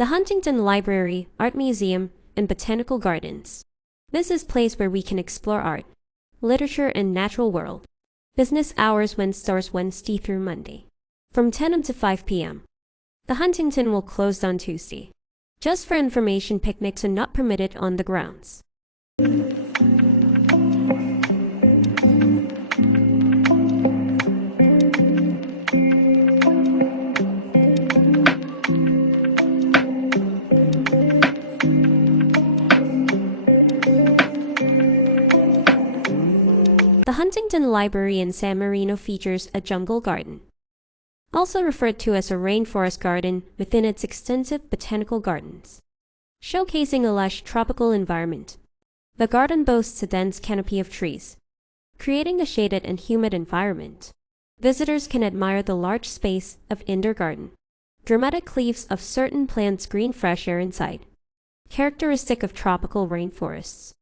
The Huntington Library, Art Museum, and Botanical Gardens. This is a place where we can explore art, literature, and natural world. Business hours Wednesday through Monday, from 10 a.m. to 5 p.m. The Huntington will close on Tuesday. Just for information, picnics are not permitted on the grounds. The Huntington Library in San Marino features a jungle garden, also referred to as a rainforest garden, within its extensive botanical gardens, showcasing a lush tropical environment. The garden boasts a dense canopy of trees, creating a shaded and humid environment. Visitors can admire the large space of indoor garden, dramatic leaves of certain plants, green fresh air inside, characteristic of tropical rainforests.